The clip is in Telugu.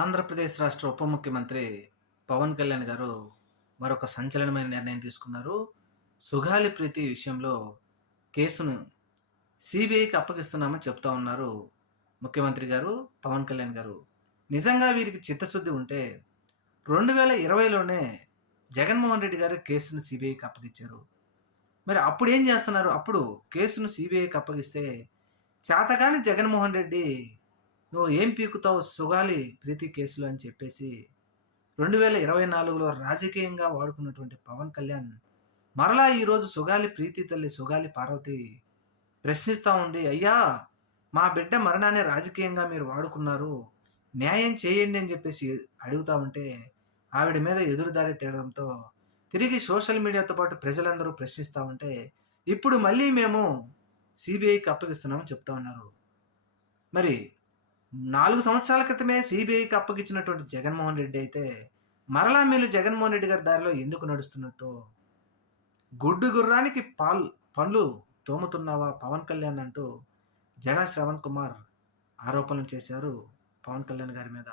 ఆంధ్రప్రదేశ్ రాష్ట్ర ఉప ముఖ్యమంత్రి పవన్ కళ్యాణ్ గారు మరొక సంచలనమైన నిర్ణయం తీసుకున్నారు. సుగాలి ప్రీతి విషయంలో కేసును సిబిఐకి అప్పగిస్తున్నామని చెప్తా ఉన్నారు ముఖ్యమంత్రి గారు పవన్ కళ్యాణ్ గారు. నిజంగా వీరికి చిత్తశుద్ధి ఉంటే రెండు వేల ఇరవైలోనే జగన్మోహన్ రెడ్డి గారు కేసును సిబిఐకి అప్పగించారు. మరి అప్పుడు ఏం చేస్తున్నారు? అప్పుడు కేసును సిబిఐకి అప్పగిస్తే చేతగాని జగన్మోహన్ రెడ్డి నువ్వు ఏం పీకుతావు సుగాలి ప్రీతి కేసులు అని చెప్పేసి రెండు వేల ఇరవై నాలుగులో రాజకీయంగా వాడుకున్నటువంటి పవన్ కళ్యాణ్ మరలా ఈరోజు సుగాలి ప్రీతి తల్లి సుగాలి పార్వతి ప్రశ్నిస్తూ ఉంది. అయ్యా మా బిడ్డ మరణాన్ని రాజకీయంగా మీరు వాడుకున్నారు. న్యాయం చేయండి అని చెప్పేసి అడుగుతా ఉంటే ఆవిడ మీద ఎదురుదారి తేడంతో తిరిగి సోషల్ మీడియాతో పాటు ప్రజలందరూ ప్రశ్నిస్తూ ఉంటే ఇప్పుడు మళ్ళీ మేము సిబిఐకి అప్పగిస్తున్నామని చెప్తా ఉన్నారు. మరి నాలుగు సంవత్సరాల క్రితమే సిబిఐకి అప్పగించినటువంటి జగన్మోహన్ రెడ్డి అయితే మరలా మీరు జగన్మోహన్ రెడ్డి గారి దారిలో ఎందుకు నడుస్తున్నట్టు? గుడ్డు గుర్రానికి పాల్ పండ్లు తోముతున్నావా పవన్ కళ్యాణ్ అంటూ జడా శ్రవణ్ కుమార్ ఆరోపణలు చేశారు పవన్ కళ్యాణ్ గారి మీద.